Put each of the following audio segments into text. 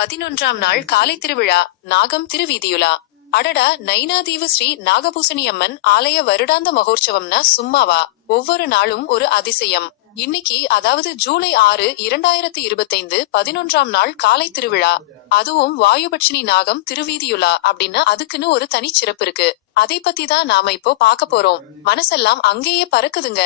பதினொன்றாம் நாள் காலை திருவிழா நாகம் திருவீதியுலா. அடடா நைனாதீவு ஸ்ரீ நாகபூசணி அம்மன் ஆலய வருடாந்த மகோற்சவம்னா சும்மாவா? ஒவ்வொரு நாளும் ஒரு அதிசயம். இன்னைக்கு அதாவது ஜூலை ஆறு இரண்டாயிரத்தி இருபத்தைந்து பதினொன்றாம் நாள் காலை திருவிழா. அதுவும் வாயுபட்சினி நாகம் திருவீதியுலா அப்படின்னா அதுக்குன்னு ஒரு தனி சிறப்பு இருக்கு. அதை பத்தி தான் நாம இப்போ பார்க்க போறோம். மனசெல்லாம் அங்கேயே பறக்குதுங்க.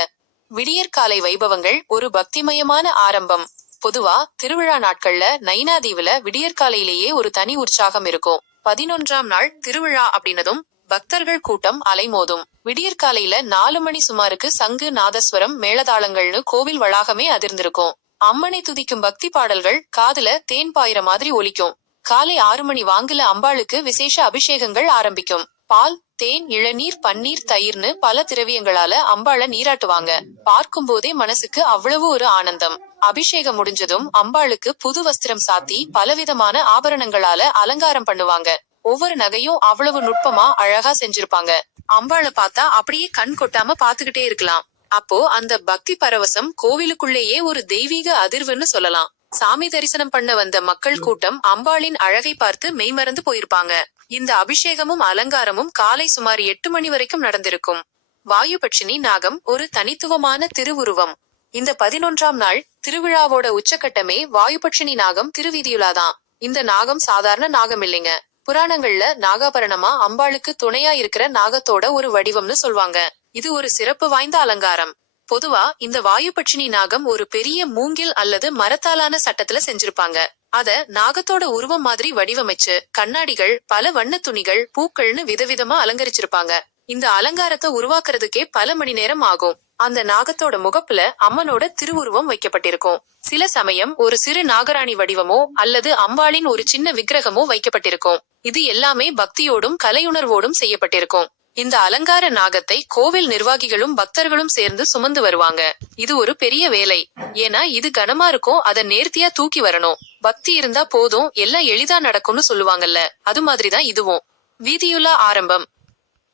விடியற்காலை வைபவங்கள் ஒரு பக்திமயமான ஆரம்பம். பொதுவா திருவிழா நாட்கள்ல நைனாதீவுல விடியற்காலையிலேயே ஒரு தனி உற்சாகம் இருக்கும். பதினொன்றாம் நாள் திருவிழா அப்படின்னதும் பக்தர்கள் கூட்டம் அலைமோதும். விடியற்காலையில நாலு மணி சுமாருக்கு சங்கு நாதஸ்வரம் மேளதாளங்கள்னு கோவில் வளாகமே அதிர்ந்திருக்கும். அம்மனை துதிக்கும் பக்தி பாடல்கள் காதுல தேன் பாயிற மாதிரி ஒலிக்கும். காலை ஆறு மணி வாங்குல அம்பாளுக்கு விசேஷ அபிஷேகங்கள் ஆரம்பிக்கும். பால் தேன் இளநீர் பன்னீர் தயிர்னு பல திரவியங்களால அம்பாள நீராட்டுவாங்க. பார்க்கும் போதே மனசுக்கு அவ்வளவு ஒரு ஆனந்தம். அபிஷேகம் முடிஞ்சதும் அம்பாளுக்கு புது வஸ்திரம் சாத்தி பலவிதமான ஆபரணங்களால அலங்காரம் பண்ணுவாங்க. ஒவ்வொரு நகையும் அவ்வளவு நுட்பமா அழகா செஞ்சிருப்பாங்க. அம்பாளை பார்த்தா அப்படியே கண் கொட்டாம பாத்துக்கிட்டே இருக்கலாம். அப்போ அந்த பக்தி பரவசம் கோவிலுக்குள்ளேயே ஒரு தெய்வீக அதிர்வுன்னு சொல்லலாம். சாமி தரிசனம் பண்ண வந்த மக்கள் கூட்டம் அம்பாளின் அழகை பார்த்து மெய்மறந்து போயிருப்பாங்க. இந்த அபிஷேகமும் அலங்காரமும் காலை சுமார் எட்டு மணி வரைக்கும் நடந்திருக்கும். வாயுபட்சினி நாகம் ஒரு தனித்துவமான திருவுருவம். இந்த பதினொன்றாம் நாள் திருவிழாவோட உச்சக்கட்டமே வாயுபட்சினி நாகம் திருவீதியுலாதான். இந்த நாகம் சாதாரண நாகம் இல்லைங்க. புராணங்கள்ல நாகாபரணமா அம்பாளுக்கு துணையா இருக்கிற நாகத்தோட ஒரு வடிவம்னு சொல்வாங்க. இது ஒரு சிறப்பு வாய்ந்த அலங்காரம். பொதுவா இந்த வாயுபட்சினி நாகம் ஒரு பெரிய மூங்கில் அல்லது மரத்தாலான சட்டத்துல செஞ்சிருப்பாங்க. அத நாகத்தோட உருவம் மாதிரி வடிவமைச்சு கண்ணாடிகள் பல வண்ண துணிகள் பூக்கள்னு விதவிதமா அலங்கரிச்சிருப்பாங்க. இந்த அலங்காரத்தை உருவாக்குறதுக்கே பல மணி நேரம் ஆகும். அந்த நாகத்தோட முகப்புல அம்மனோட திருவுருவம் வைக்கப்பட்டிருக்கும். சில சமயம் ஒரு சிறு நாகராணி வடிவமோ அல்லது அம்பாளின் ஒரு சின்ன விக்கிரகமோ வைக்கப்பட்டிருக்கும். இது எல்லாமே பக்தியோடும் கலையுணர்வோடும் செய்யப்பட்டிருக்கும். இந்த அலங்கார நாகத்தை கோவில் நிர்வாகிகளும் பக்தர்களும் சேர்ந்து சுமந்து வருவாங்க. இது ஒரு பெரிய வேலை. ஏன்னா இது கனமா இருக்கும் அத நேர்த்தியா தூக்கி வரணும். பக்தி இருந்தா போதும் எல்லாம் எளிதா நடக்கும்னு சொல்லுவாங்கல்ல. அது மாதிரிதான் இதுவும். வீதியுலா ஆரம்பம்.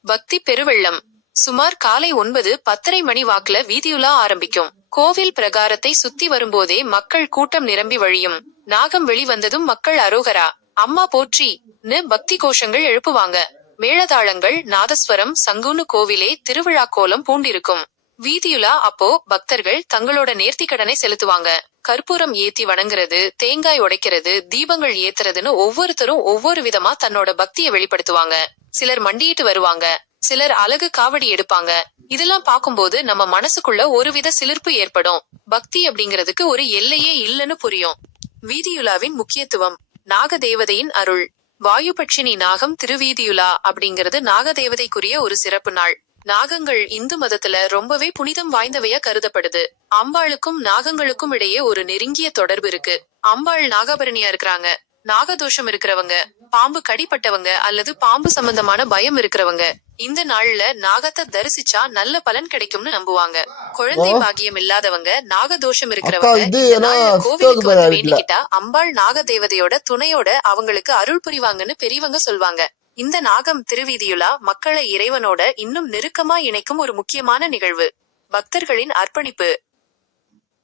பக்தி பெருவெள்ளம். சுமார் காலை ஒன்பது பத்தரை மணி வாக்குல வீதியுலா ஆரம்பிக்கும். கோவில் பிரகாரத்தை சுத்தி வரும்போதே மக்கள் கூட்டம் நிரம்பி வழியும். நாகம் வெளிவந்ததும் மக்கள் அரோகரா. அம்மா போற்றி பக்தி கோஷங்கள் எழுப்புவாங்க. மேளதாளங்கள் நாதஸ்வரம் சங்குனு கோவிலே திருவிழா கோலம் பூண்டிருக்கும். வீதியுலா அப்போ பக்தர்கள் தங்களோட நேர்த்தி கடனை செலுத்துவாங்க. கற்பூரம் ஏத்தி வணங்குறது தேங்காய் உடைக்கிறது தீபங்கள் ஏத்துறதுன்னு ஒவ்வொருத்தரும் ஒவ்வொரு விதமா தன்னோட பக்தியை வெளிப்படுத்துவாங்க. சிலர் மண்டியிட்டு வருவாங்க சிலர் அழகு காவடி எடுப்பாங்க. இதெல்லாம் பார்க்கும்போது நம்ம மனசுக்குள்ள ஒருவித சிலிர்ப்பு ஏற்படும். பக்தி அப்படிங்கிறதுக்கு ஒரு எல்லையே இல்லைன்னு புரியும். வீதியுலாவின் முக்கியத்துவம் நாகதேவதையின் அருள். வாயுபட்சினி நாகம் திருவீதியுலா அப்படிங்கிறது நாகதேவதைக்குரிய ஒரு சிறப்பு நாள். நாகங்கள் இந்து மதத்துல ரொம்பவே புனிதம் வாய்ந்தவையா கருதப்படுது. அம்பாளுக்கும் நாகங்களுக்கும் இடையே ஒரு நெருங்கிய தொடர்பு இருக்கு. அம்பாள் நாகாபரணியா இருக்கிறாங்க. நாகதோஷம் இருக்கிறவங்க பாம்பு கடிப்பட்டவங்க அல்லது பாம்பு சம்பந்தமான பயம் இருக்கிறவங்க இந்த நாள்ல நாகத்தை தரிசிச்சா நல்ல பலன் கிடைக்கும்னு நம்புவாங்க. குழந்தை பாகியம் இல்லாதவங்க நாகதோஷம் இருக்கிறவங்க கோவிலுக்கு வந்து. வேண்டிக்கிட்டா அம்பாள் நாகதேவதையோட துணையோட அவங்களுக்கு அருள் புரிவாங்கன்னு பெரியவங்க சொல்வாங்க. இந்த நாகம் திருவீதியுலா மக்களை இறைவனோட இன்னும் நெருக்கமா இணைக்கும் ஒரு முக்கியமான நிகழ்வு. பக்தர்களின் அர்ப்பணிப்பு.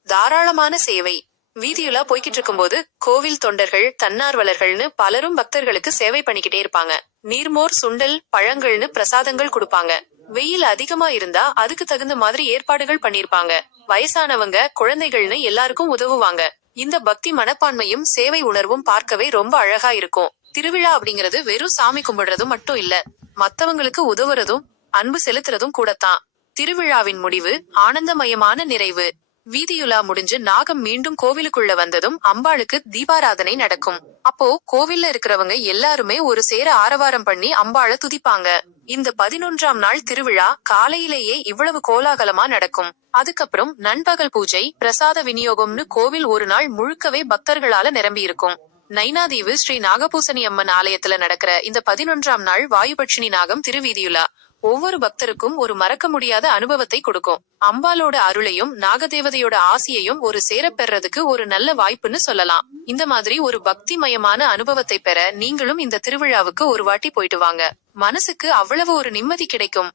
தாராளமான சேவை. வீதியுலா போய்கிட்டு இருக்கும்போது கோவில் தொண்டர்கள் தன்னார்வலர்கள்னு பலரும் பக்தர்களுக்கு சேவை பண்ணிக்கிட்டே இருப்பாங்க. நீர்மோர் சுண்டல் பழங்கள்னு பிரசாதங்கள் கொடுப்பாங்க. வெயில் அதிகமா இருந்தா அதுக்கு தகுந்த மாதிரி ஏற்பாடுகள் பண்ணிருப்பாங்க வயசானவங்க குழந்தைகள்னு எல்லாருக்கும் உதவுவாங்க. இந்த பக்தி மனப்பான்மையும் சேவை உணர்வும் பார்க்கவே ரொம்ப அழகா இருக்கும். திருவிழா அப்படிங்கிறது வெறும் சாமி கும்பிடுறதும் மட்டும் இல்ல மத்தவங்களுக்கு உதவுறதும் அன்பு செலுத்துறதும் கூடத்தான். திருவிழாவின் முடிவு ஆனந்தமயமான நிறைவு. வீதியுலா முடிஞ்சு நாகம் மீண்டும் கோவிலுக்குள்ள வந்ததும் அம்பாளுக்கு தீபாராதனை நடக்கும். அப்போ கோவில்ல இருக்கிறவங்க எல்லாருமே ஒரு சேர ஆரவாரம் பண்ணி அம்பாள துதிப்பாங்க. இந்த பதினொன்றாம் நாள் திருவிழா காலையிலேயே இவ்வளவு கோலாகலமா நடக்கும். அதுக்கப்புறம் நண்பகல் பூஜை பிரசாத விநியோகம்னு கோவில் ஒரு நாள் முழுக்கவே பக்தர்களால நிரம்பி இருக்கும். நைனாதீவு ஸ்ரீ நாகபூசணி அம்மன் ஆலயத்துல நடக்கிற இந்த பதினொன்றாம் நாள் வாயுபட்சினி நாகம் திருவீதியுலா. ஒவ்வொரு பக்தருக்கும் ஒரு மறக்க முடியாத அனுபவத்தை கொடுக்கும். அம்பாலோட அருளையும் நாகதேவதையோட ஆசியையும் ஒரு சேர பெறறதுக்கு ஒரு நல்ல வாய்ப்புன்னு சொல்லலாம். இந்த மாதிரி ஒரு பக்தி மயமான அனுபவத்தை பெற நீங்களும் இந்த திருவிழாவுக்கு ஒரு வாட்டி போயிட்டு வாங்க. மனசுக்கு அவ்வளவு ஒரு நிம்மதி கிடைக்கும்.